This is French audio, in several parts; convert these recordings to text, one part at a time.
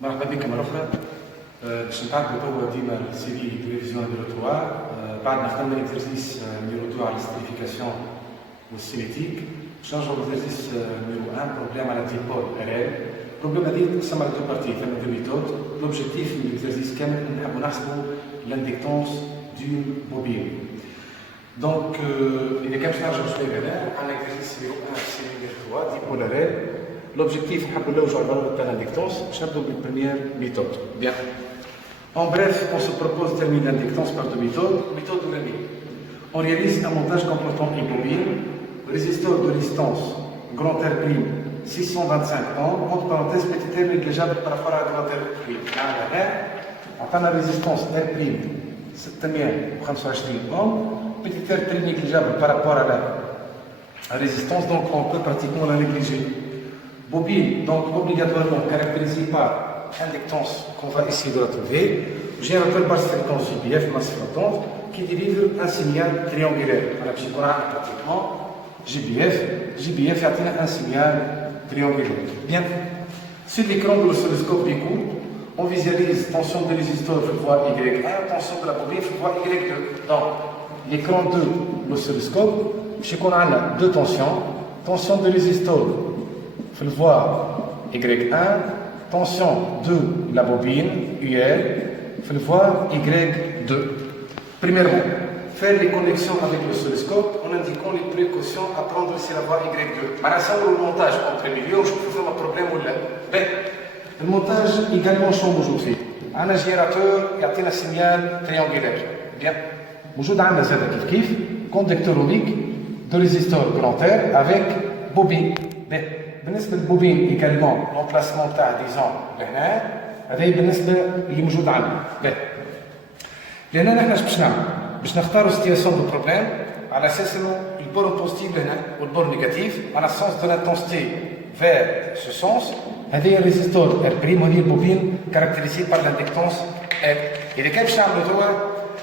مرحبا بكم مرة أخرى. باش نتعرفوا توا ديما السيري تلفزيون نيميرو 3 بعد ما خدمنا اكزرسيس نيميرو 2 على الستريفيكاسيون والسيميتيك باش نرجعوا للاكزرسيس نيميرو 1 بروبليم على ديبول اريل. البروبليم هذه تقسم على دو بارتي، ثم دو ميثود. لوبجيكتيف من الاكزرسيس كامل نحبوا نحسبوا لانديكتونس دون بوبين. دونك إذا كان باش نرجعوا شوية هنا عندنا اكزرسيس نيميرو 1 سيري نيميرو 3 ديبول اريل. L'objectif, c'est de jouer à l'indictance, c'est la première méthode. Bien. En bref, on se propose de terminer l'indictance par deux méthodes. Méthode de l'année. On réalise un montage comportant une bobine, résisteur de résistance, grand R prime, 625 ohms, entre parenthèses, petit R négligeable par rapport à grand R prime. On a la résistance R prime, 625 ohms, petit R très négligeable par rapport à la résistance, donc on peut pratiquement la négliger. Bobine, donc obligatoirement caractérisée par inductance qu'on va essayer de la trouver. J'ai un rappel basse fréquence JBF, masse flottante, qui délivre un signal triangulaire. Alors, on a pratiquement JBF a un signal triangulaire. Bien. Sur l'écran de l'oscilloscope découle, on visualise tension de résisteur voie Y1, tension de la bobine voie Y2. Donc, l'écran de l'oscilloscope, je sais qu'on a deux tensions. Tension de résisteur في الفوا Y1, tension de la bobine UL في الفوا Y2. Premièrement, faire les connexions avec l'oscilloscope en indiquant les précautions à prendre sur la voie Y2. Maintenant, le montage entre milieu, je peux faire un problème ou là. Ben, le montage également change aujourd'hui. Un générateur يعطينا un signal triangulaire. Bien. موجود عندنا زاد كيف conducteur unique de résisteur grand R avec bobine. Ben. بالنسبه للبوبين ايجالمون لومبلاسمون تاع ديزون لهنا هذا بالنسبه اللي موجود عندنا. لهنا نحن اش باش نعمل؟ باش نختاروا سيتياسيون دو بروبليم على اساس انه البور بوزيتيف لهنا والبور نيجاتيف على السونس دو لانتونسيتي فير سو سونس. هذه الريزيستور ار بريم وهذه البوبين كاركتيريزي بار لانديكتونس ار. اذا كان باش نعملوا توا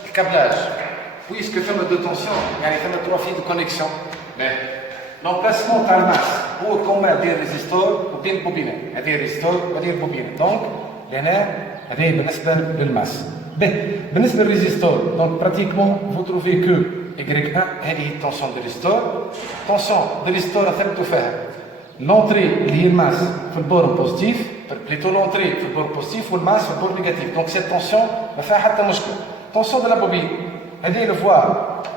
الكابلاج بويسكو ثم دو تونسيون يعني ثم تروا في دو كونيكسيون. L'emplacement تاع الماس هو كوما ديال ريزيستور وبين البوبينه. هذه الريزيستور وهذه البوبينه. دونك لهنا هذه بالنسبه للماس. بالنسبه للريزيستور دونك براتيكمون فو تروفي كو Y1 هذه التونسيون دو ريزيستور. تونسيون دو ريزيستور ثبتوا فيها لونتري اللي هي الماس في البور بوزيتيف بليتو لونتري في البور بوزيتيف والماس في البور نيجاتيف. دونك سيت تونسيون ما فيها حتى مشكل. تونسيون دو لا بوبين هذه الفوا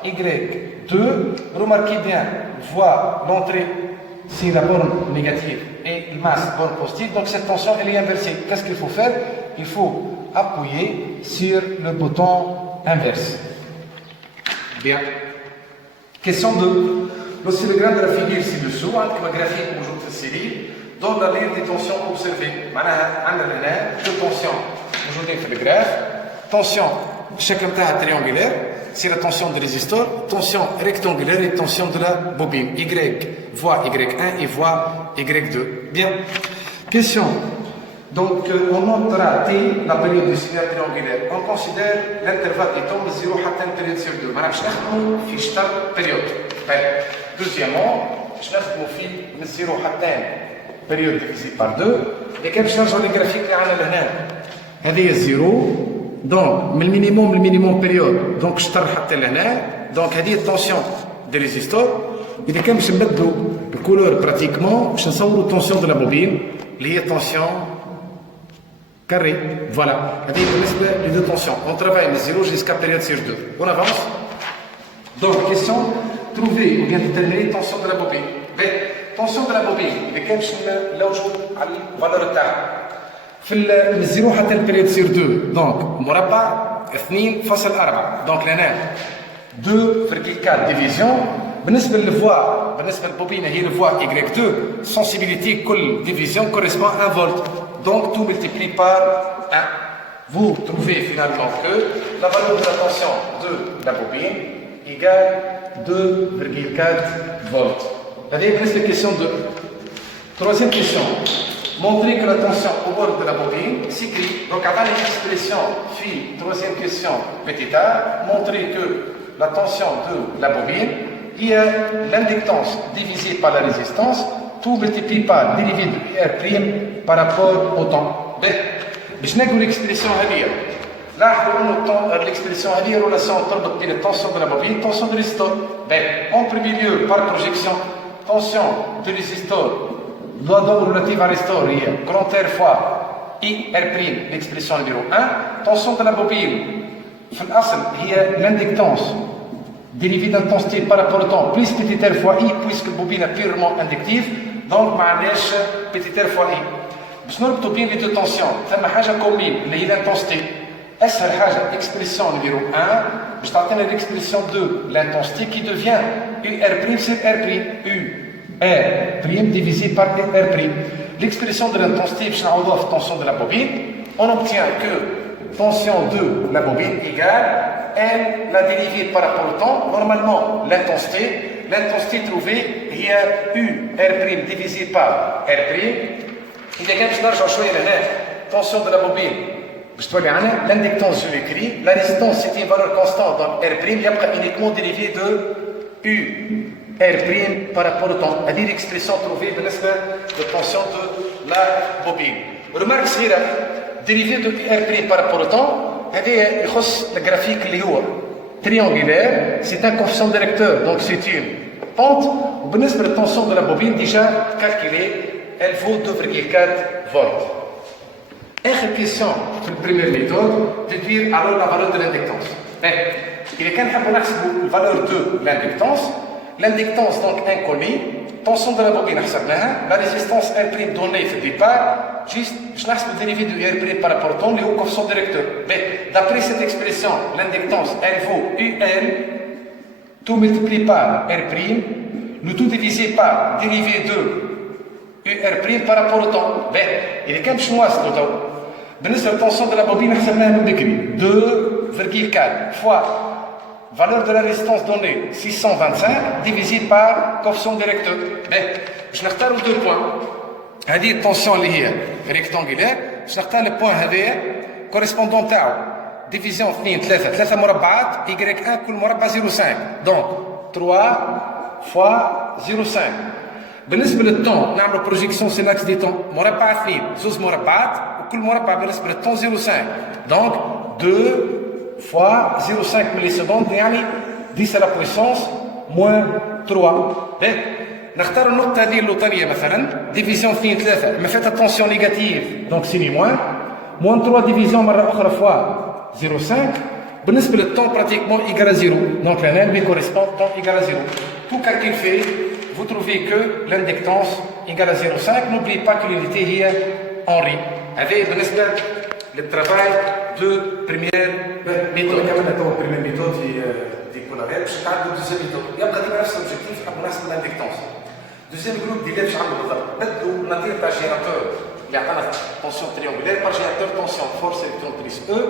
Y2. Remarquez bien, voit l'entrée si la borne négative et le masse borne positive, donc cette tension elle est inversée. Qu'est-ce qu'il faut faire? Il faut appuyer sur le bouton inverse. Bien. Question 2. L'oscillogramme de la figure ci-dessous, avec le graphique موجود في السيري, donne la ligne des tensions observées. معناها عندنا هنا deux tensions موجودين في الجراف. Tension الشكل نتاعها triangulaire. C'est la tension de résisteur, tension rectangulaire et tension de la bobine. Y, voie Y1 et voie Y2. Bien. Question. Donc, on notera T, la période du signal triangulaire. On considère l'intervalle étant de 0 à une période sur 2. Madame, je n'ai pas de période. Deuxièmement, je n'ai pas de 0 à une période divisée par 2. Et quand je change les graphiques, il y a 0. Donc, le minimum période, donc je t'arrête là. Donc, il y a des tensions des résistors. Et quand je mets la couleur pratiquement, je sens la tension de la bobine, les tensions carrées. Voilà. Il y a les deux tensions. On travaille de 0 jusqu'à période sur 2. On avance. Donc, question, trouver ou bien déterminer la tension de la bobine. Tension de la bobine. Et quand je mets là où je la valeur de في الزيرو حتى البريود سير 2 دونك مربع 2.4 دونك لهنا 2.4 ديفيزيون. بالنسبه للفوا بالنسبه للبوبينه هي الفوا Y2 sensibilité كل ديفيزيون correspond à 1 volt. Donc tout multiplié par 1. Vous trouvez finalement que la valeur de la tension de la bobine égale 2.4 volts. هذه بالنسبه للكيسيون 2. Troisième question. Montrer que la tension au bord de la bobine s'écrit. Donc, avant l'expression, troisième question, petit a, montrer que la tension de la bobine, il y a l'inductance divisée par la résistance, tout multiplié par dérivé de R' par rapport au temps. باش نلقوا l'expression هذه لاحظوا انه l'expression هذه relation تربط بين التنسيون de la bobine et tension de résistor. En premier lieu par projection tension de résistor doit donc relative à résistor هي grand R fois IR' l'expression numéro 1. tension de la bobine في الاصل هي l'indictance dérivé d'intensité par rapport au temps plus petit r fois I puisque la bobine est purement inductive donc معناش petit r fois I. باش نربطوا بين les deux tensions ثم حاجه كومين اللي هي l'intensité. اسهل حاجه expression numéro 1 باش تعطينا l'expression de l'intensité qui devient UR' sur R'. UR' divisé par R'. L'expression de l'intensité باش نعوضوها في tension de la bobine. On obtient que tension de la bobine égale L la dérivée par rapport au temps. Normalement, l'intensité trouvée هي UR' divisé par R'. إذا كان باش نرجعوا شوية لهنا tension de la bobine باش تولي عندنا l'indictance je l'écris. La résistance c'est une valeur constante donc R' يبقى uniquement dérivé de UR' par rapport au temps. هذه l'expression trouvée بالنسبة للtension de la bobine. Remarque صغيرة dérivé de UR' par rapport au temps هذا يخص الجرافيك اللي هو triangulaire. C'est un coefficient directeur donc c'est une pente. وبالنسبة للtension de la bobine déjà calculée elle vaut 2,4 volts. آخر question في première méthode déduire alors la valeur de l'indictance. إذا كان نحبوا نحسبوا la valeur de l'indictance donc inconnue, tension de la bobine حسبناها, la résistance R' donnée في le départ, juste باش نحسبوا le dérivé de R' par rapport au temps اللي هو coefficient directeur. D'après cette expression, l'indictance elle vaut UL tout multiplié par R', le tout divisé par dérivé de UR' par rapport au temps. إذا كان باش نواصلوا تو بالنسبة للtension de la bobine حسبناها من بكري 2,4 fois valeur de la résistance donnée 625 divisé par coefficient directeur. باش نختاروا deux points. هذه التنسيون اللي هي rectangulaire باش نختار البوان هذايا correspondant تاعو division 2 3 مربعات y1 كل مربع 0,5 donc 3 fois 0,5. بالنسبة للطون نعمل بروجيكسيون سي لاكس دي طون مربع 2 زوز مربعات وكل مربع بالنسبة للطون 0,5 donc 2 fois 0,5 millisecondes يعني 10 à la puissance moins 3. نختار النقطة هذه اللوطانية مثلا ديفيزيون 2 3 ما فاتها تونسيون نيجاتيف دونك سيني موان 3 ديفيزيون مرة أخرى فوا 0,5 بالنسبة للطون براتيكمون إيكال à 0 donc la NLB correspond temps égal à 0. Tout calcul fait vous trouvez que l'indictance égale à 0,5. N'oubliez pas que l'unité est Henri. Avec بالنسبة للترافاي de première méthode. كمان تو première méthode دي كولاريت باش نعدوا deuxième méthode. يبقى ديما نفس الأوبجيكتيف حبوا نحسبوا l'indictance. Deuxième groupe ديالها باش نعملوا بالضبط بدلوا النظير تاع جينيراتور اللي عطانا tension triangulaire par générateur tension force électromotrice E.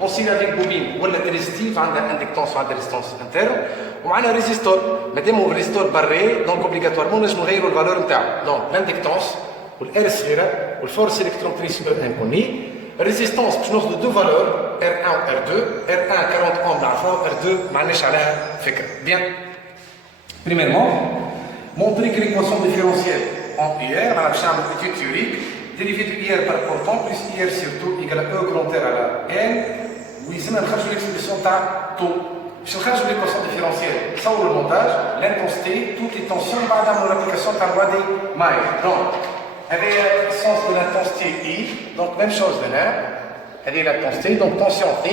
On signe avec bobine ولا ريزيستيف عندها اندكتونس وعندها ريزيستانس انترن ومعنا ريزيستور. مادام هو ريزيستور بري دونك اوبليغاتوارمون نجمو نغيروا الفالور نتاعو. دونك الاندكتونس والار الصغيره والفورس الكتروموتريس او انكوني. الريزيستانس باش ناخذوا دو فالور R1 و R2. R1 40 اوم نعرفوها R2 ما عندناش عليها فكره. بيان بريميرمون montrer que l'équation différentielle en IR انا باش نعمل étude théorique dérivé de IR par rapport au temps plus IR sur tout égale à E grand R à la N ويلزمنا نخرجوا l'expression تاع تو. باش نخرجوا l'équation différentielle نصوروا المونتاج l'intensité toutes les tensions بعد نعملوا l'application تاع الوا دي مايل. دونك هذه السنس de l'intensité I donc même chose هنا هذه l'intensité donc tension T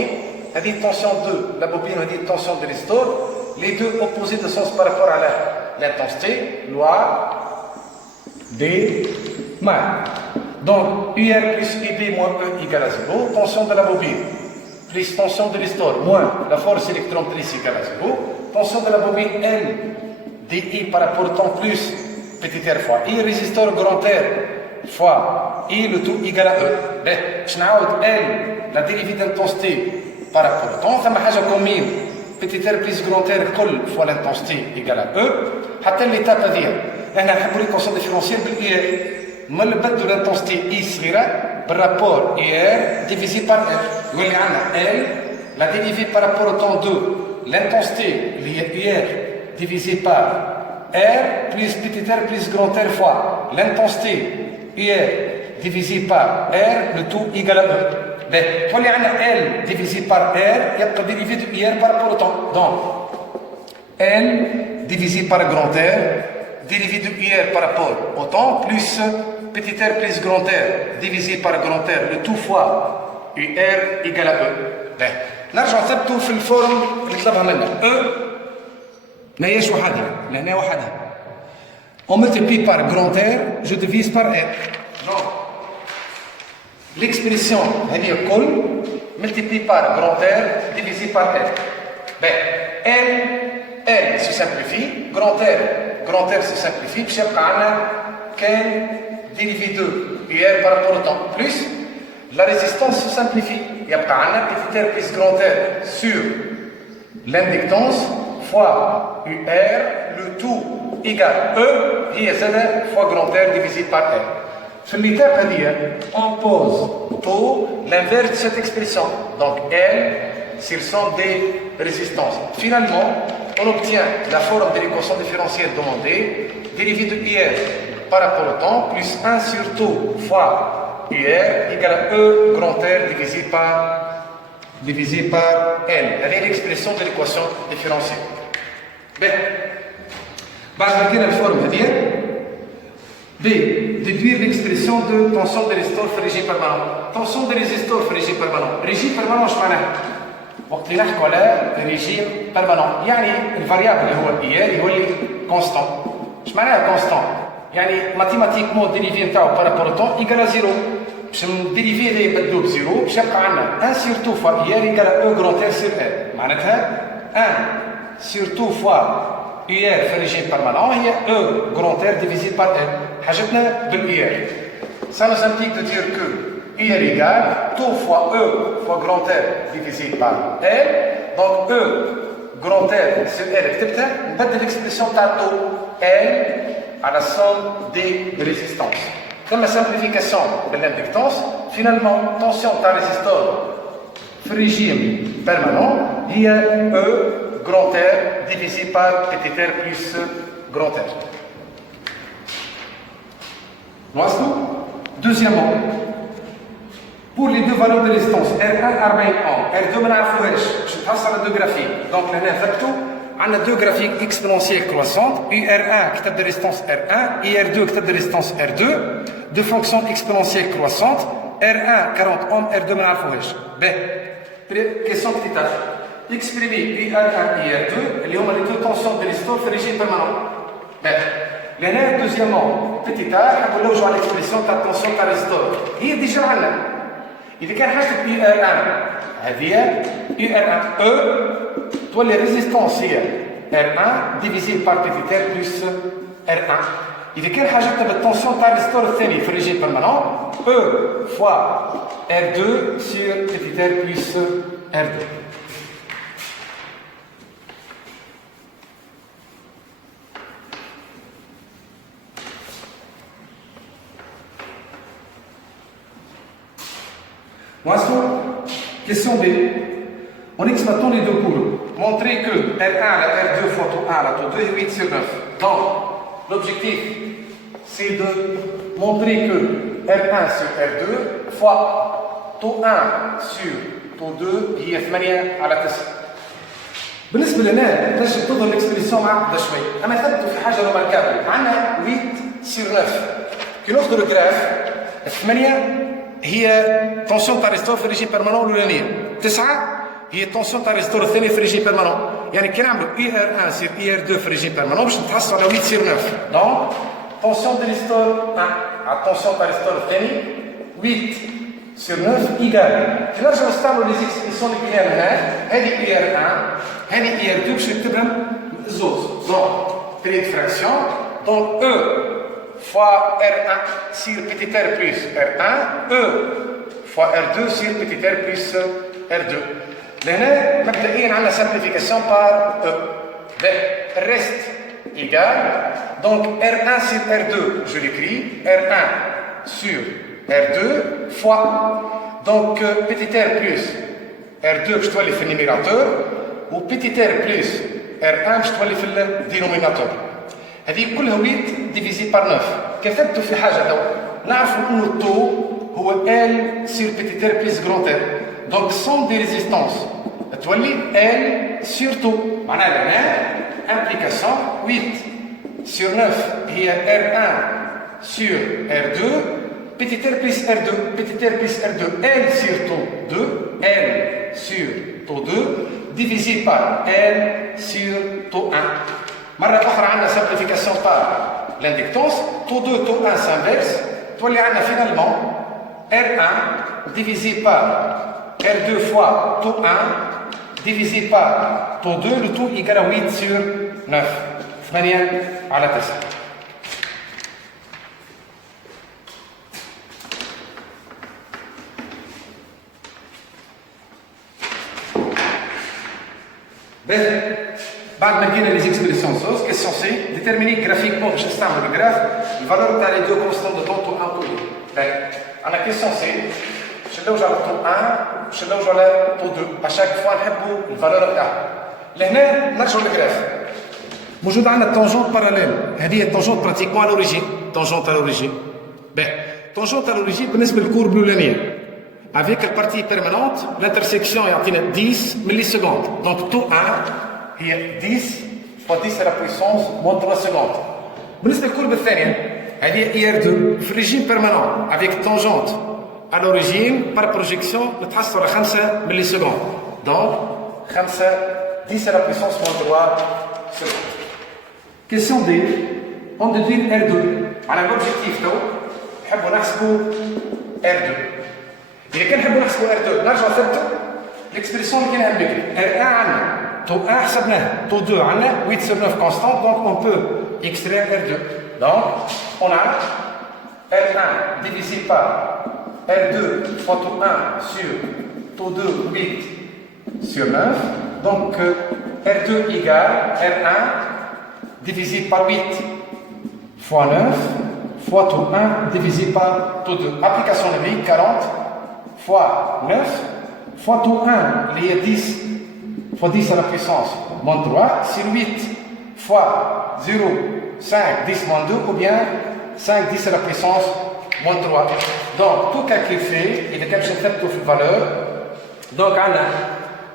هذه tension 2 la bobine هذه tension de résistor les deux opposés de sens par rapport à l'intensité loi D mal. Donc UR plus IB moins E égale à 0. Tension de la bobine plus tension de résistor moins la force électromotrice égale à 0. Tension de la bobine N DI par rapport au temps plus petit r fois I résistor grand R fois I le tout égal à E. باش نعاود N la dérivée d'intensité par rapport au temps ثم حاجة commune petit r plus grand R كل fois l'intensité égale à E. حتى l'étape هذه احنا نحبوا l'équation différentielle بالIR من بدلوا l'intensité I صغيرة بالرابور IR divisé par R يولي عندنا L la dérivée par rapport au temps de l'intensité اللي هي IR divisé par R plus petit r plus grand R fois l'intensité IR divisé par R, le tout égal à E. Ben, tu vois, L divisé par R, il y a le dérivé de IR par rapport au temps. Donc, L divisé par grand R, dérivé de IR par rapport au temps, plus petit r plus grand R divisé par grand R, le tout fois UR égal à E. Ben, نرجع نثبتوا في الفورم اللي طلبها منا. E ما هيش وحدها، لهنا وحدها. On multiplie par grand R, je divise par R. Donc, l'expression هذه الكل multiplie par grand R divisé par R. Ben, L se simplifie, grand R se simplifie, puis après on a qu'un dérivé de UR par rapport au temps, plus la résistance se simplifie. Il y a petit r plus grand R sur l'inductance fois UR, le tout égal E, هي زادة fois grand R divisé par R. Sur l'étape on pose taux l'inverse de cette expression. Donc L, s'ils sont des résistances. Finalement, on obtient la forme de l'équation différentielle demandée, dérivée de IR par rapport au temps, plus 1 sur taux fois UR égale à E grand R divisé par L. C'est l'expression de l'équation différentielle. Bien. بعد كده الفورم هذه B. Déduire l'expression de tension de résistor في régime permanent. Tension de résistor في régime permanent. Régime permanent ايش معناها؟ وقت اللي نحكوا على ريجيم permanent يعني الفاريابل اللي هو اير يولي كونستانت. ايش معناها كونستانت؟ يعني ماتيماتيكمون الديريفي نتاعو بارابور طون ايكال ا زيرو. باش الديريفي هذا يبدلو بزيرو باش يبقى عندنا 1 سير تو فوا اير ايكال او غران تير سير ال. معناتها 1 سير تو فوا UR في الريجيم permanent هي E grand R divisé par L. حاجتنا بالإير. Ça nous implique de dire que UR égale taux fois E fois grand R divisé par L. Donc E grand R sur L كتبتها نبدل l'expression تاع taux L à la somme des résistances. Comme simplification de l'inductance, finalement tension تاع résistor في الريجيم permanent هي E grand R divisé par petit r plus grand R. Deuxièmement, pour les deux valeurs de résistance R1 40 ohms, R2 ما نعرفوهاش باش نتحصل على deux graphiques. Donc هنا ثبتوا عندنا deux graphiques exponentielles croissantes UR1 كتب de résistance R1 IR2 كتب de résistance R2 deux fonctions exponentielles croissantes R1 40 ohms R2 ما نعرفوهاش. Ben, question petite h. Exprimer IR1 et IR2 اللي هما les deux tensions de résistor في régime permanent. Ben, لهنا deuxièmement petit a حنقول نلوجوا على l'expression تاع التنسيون تاع الريزيستور هي ديجا عندنا. إذا كان حاجتك IR1 هذه IR1 E تولي ريزيستونس هي R1 ديفيزي بار petit r plus R1. إذا كان حاجتنا بالتنسيون تاع الريزيستور الثاني في régime permanent E fois R2 sur petit r plus R2. Question B. En exploitant les deux courbes, montrer que R1 à la R2 fois taux 1 à la taux 2 est 8 sur 9. Donc, l'objectif, c'est de montrer que R1 sur R2 fois taux 1 sur taux 2 هي 8 على 9. بالنسبة لنا تنجم تظهر الاكسبريسيون معقدة شوي، أما ثبتوا في حاجة روماركابل، عندنا 8 sur 9. كي ناخذوا الجراف 8 هي تنسيون تاع ريزيستور في ريجيم بيرمانون الاولانيه 9 هي تنسيون تاع ريزيستور الثاني في ريجيم بيرمانون يعني كي نعملوا اي ار 1 سير اي ار 2 في ريجيم بيرمانون باش نتحصلوا على 8 سير 9 دونك تنسيون دو ريزيستور 1 على تنسيون تاع ريزيستور الثاني 8 سير 9 ايكال نرجعوا نستعملوا لي زيكسبريسيون اللي كاين هنا هذه اي ار 1 هذه اي ار 2 باش نكتبهم زوز دونك تريد فراكسيون دونك او fois R1 sur petit r plus R1, E fois R2 sur petit r plus R2. لهنا مبدئيا عندنا simplification par E. Le reste égal, donc R1 sur R2, je l'écris, R1 sur R2 fois, donc petit r plus R2 باش تولي في النيميراتور و petit r plus R1 باش تولي في الدينوميناتور. هذه كلها 8 ديفيزي بار 9 كتبتوا في حاجه تو نعرفوا انه التو هو L sur petit r plus grand R. Donc somme des résistances تولي L sur tau. معناها لهنا implication 8 sur 9 هي R1 sur R2 petit r plus R2 petit r plus R2 L sur tau 2 L sur tau 2 divisé par L sur tau 1. مرة أخرى عندنا simplification par l'indictance tau 2 tau 1 s'inverse تولي عندنا finalement R1 divisé par R2 fois tau 1 divisé par tau 2 le tout égale à 8 sur 9 8 على 9. بعد ما لقينا les expressions زوز question C déterminer graphiquement باش نستعمل الجراف الفالور تاع لي دو كونستون دو طون تو 1 تو 2. عندنا question C باش نلوجوا على طون 1 باش نلوجوا على طون 2 اشاك فوا نحبوا الفالور تاعها. لهنا نرجعوا للجراف موجود عندنا التونجونت باراليل هذه هي التونجونت براتيكمون على لوريجين تونجونت على لوريجين. تونجونت على لوريجين بالنسبه للكورب الاولانيه avec la partie permanente l'intersection يعطينا 10 millisecondes donc tout 1 هي 10 fois 10 à la puissance moins 3 secondes. بالنسبه للكورب الثانيه هذه IR2 في الريجيم بيرمانون avec tangente à l'origine par projection نتحصلوا على 5 millisecondes donc 5 10 à la puissance moins 3 secondes. Question D on déduit R2 على l'objectif تو نحبوا نحسبوا R2. إذا كان نحبوا نحسبوا R2 نرجعوا نثبتوا l'expression اللي كاينه بكري R1 عندنا taux 1 حسبناه taux 2 عندنا 8 sur 9 constant donc on peut extraire R2 donc on a R1 divisé par R2 fois taux 1 sur taux 2 8 sur 9 donc R2 égale R1 divisé par 8 fois 9 fois taux 1 divisé par taux 2. Application numérique 40 fois 9 fois taux 1 il y a 10 fois 10 à la puissance moins 3 sur 8 fois 0 5 10 moins 2 ou bien 5 10 à la puissance moins 3. Donc tout calcul fait il est capté de la valeur donc on a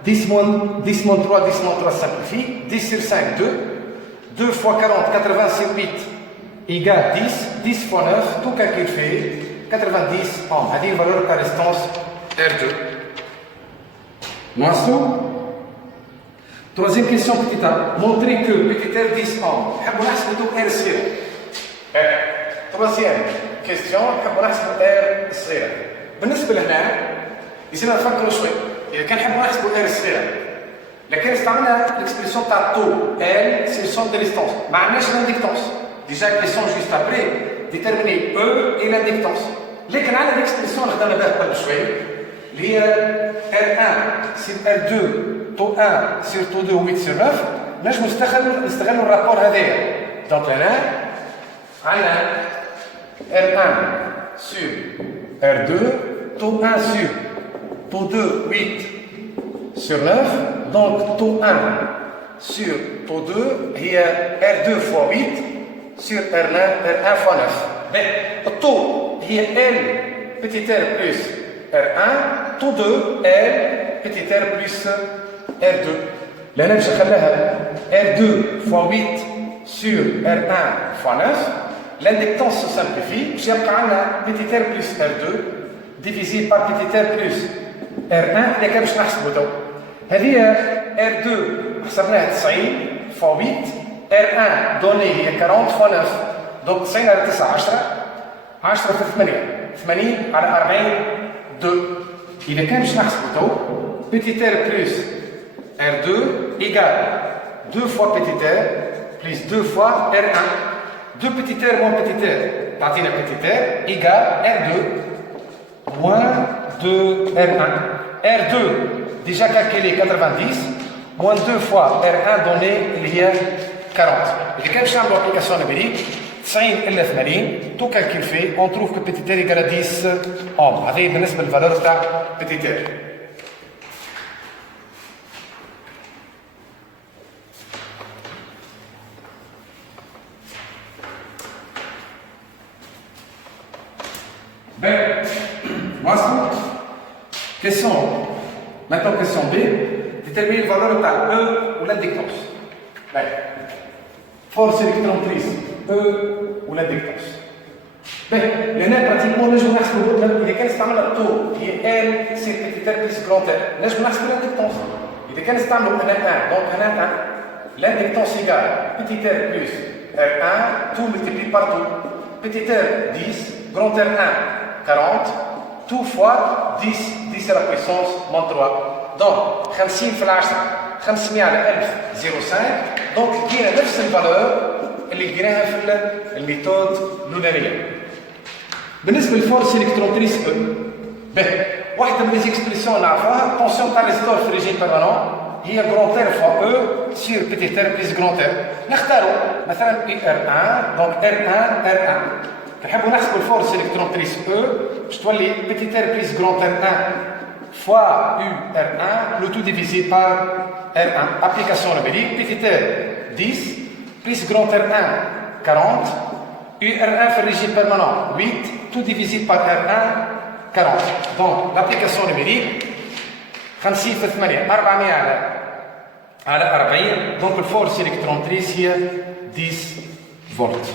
10 moins 3 10 moins 3 simplifie 10 sur 5 2 2 fois 40 80 sur 8 égale 10 10 fois 9 tout calcul fait 90 ohms. هذه valeur de résistance R2. Moisson. Troisième question petit a. Montrer que petit r 10 ohms. نحبوا نحسبوا R صغيرة. Troisième question نحبوا نحسبوا R صغيرة. بالنسبة لهنا يصير نفكروا شوي. إذا كان نحبوا نحسبوا R صغيرة لكن استعملنا l'expression تاع taux L c'est le somme de distance. ما عندناش l'indictance. Déjà question juste après déterminer E et l'indictance. لكن عندنا l'expression اللي خدمنا بها قبل شوي اللي هي R1 sur R2 taux 1 sur taux 2 8 sur 9 نجموا نستغلوا الرابور هذايا. دونك هنا عندنا R1 sur R2 taux 1 sur taux 2 8 sur 9 donc taux 1 sur taux 2 هي R2 fois 8 sur R1 fois 9. التو هي L petit r plus R1 taux 2 L petit r plus R2. لهنا باش نخليها R2 fois 8 sur R1 fois 9 l'indictance se simplifie باش يبقى عندنا petit r plus R2 divisé par petit r plus R1 اللي كان باش نحسبوا تو. هذه R2 حسبناها 90 fois 8 R1 دوني هي 40 fois 9 donc 90 على 9 10 10 في 8 80 على 40 2. إذا كان باش نحسبوا تو petit r plus R2 égale 2 fois petit r plus 2 fois R1 2 petit r moins petit r تعطينا petit r égale R2 moins 2 R1 R2 déjà calculé 90 moins 2 fois R1 donné il y a 40. إذا كان باش نعملوا application numérique 90 إلا 80 تو كالكول في اون تروف كو بيتي تير يقال 10 اوم. هذه بالنسبه للفالور تاع بيتي تير. Ben, voici. Question. Maintenant, question B. Déterminer la valeur de E ou l'inductance. Ben, force électromotrice, E ou l'inductance. Ben, l'année pratiquement, le jour il y a qu'un stade de taux qui est L, c'est petit R plus grand R. Là, je marche l'inductance. Il y a qu'un stade de 1. Donc, 1, l'inductance égale petit R plus R1, tout multiplié par tout. Petit R 10, grand R1 40, tout fois 10, 10 à la puissance moins 3. Donc, 50 في العشرة 500 على 1000 0,5. donc لقينا نفس الفالور اللي لقيناها في الميثود لولاريه. بالنسبه للفورس الكتروموتريس E به واحده من ليزيكسبريسيون نعرفوها التونسيون تاع ريستور في ريجيم بيرمانون هي جرون تير فوا E سير بيتي تير بليس جرون تير. نختاروا مثلا اي ار 1 دونك ار 1 ار 1. نحبوا نحسبوا الفورس الكتروموتريس E باش تولي بيتي تير بليس جرون تير 1 fois U R1, le tout divisé par R1. Application numérique, petit R 10, plus grand R1 40, U R1 fait régime permanent 8, tout divisé par R1 40. Donc l'application numérique 50 في 8 400 على 40. donc الفورس الكتروموتريس هي 10 فولت.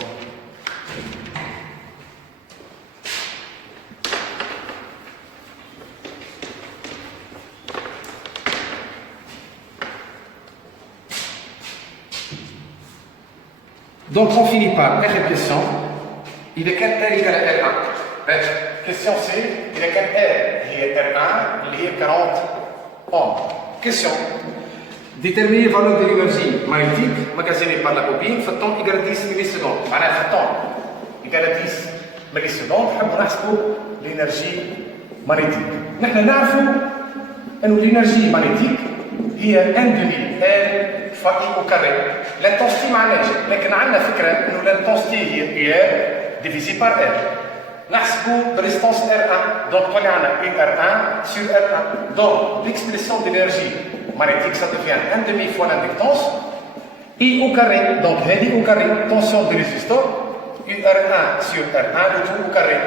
Donc on finit par la question. Il est quel R égale à R1. Bref, question C, il est quel R qui est R1, il est 40 ohms. Question. Déterminer la valeur de l'énergie magnétique magasinée par la bobine في الطن égale 10 millisecondes. معناها في الطن égale 10 millisecondes. نحبوا نحسبوا l'énergie magnétique. نحن نعرفوا أن l'énergie magnétique هي 1/2 L فاي او كاري. لانتونسيتي معناش، لكن عندنا فكره انه لانتونسيتي هي ار ديفيزي بار ار. نحسبوا بريستونس R1. دونك تولي عندنا اي R1 sur R1. دونك l'expression d'énergie magnétique ça devient 1/2 fois l'inductance I au carré. donc هذه au carré tension du résistor R1 sur R1 le tout au carré.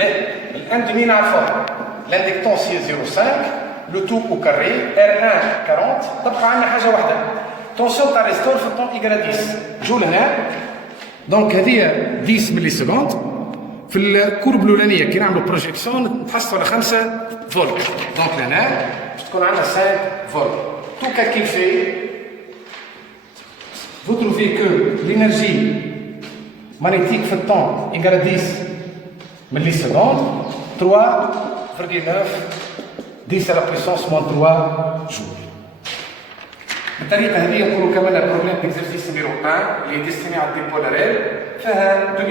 ال 1/2 نعرفوها l'inductance هي 0,5 le tout au carré R1 40. تبقى عندنا حاجه واحده تونسيون تاع ريستور في الطون ايكال 10 جول هنا. دونك هذه 10 ملي سكوند في الكورب الاولانيه كي نعملوا بروجيكسيون نتحصلوا على 5 فولت. دونك لهنا باش تكون عندنا 5 فولت. تو كالكيل في vous trouvez que l'énergie magnétique في الطون ايكال 10 ملي سكوند 3,9 10 à la puissance moins 3 جول. بالطريقه هذه نقولوا كملنا بروبليم ديكزرسيس نيميرو 1 اللي ديستيني على الديبولاريل. فيها دو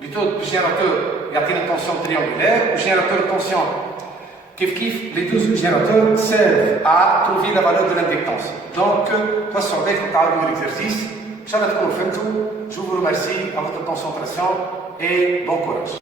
ميثود جينيراتور يعطيني تونسيون تريونغولير وجينيراتور تونسيون كيف لي دوز جينيراتور سيرف ا تروفي لا فالور دو لاندكتونس. دونك توسعوا بالك تعاودوا ليكزرسيس ان شاء الله تكونوا فهمتوا. جو vous remercie à votre concentration et bon courage.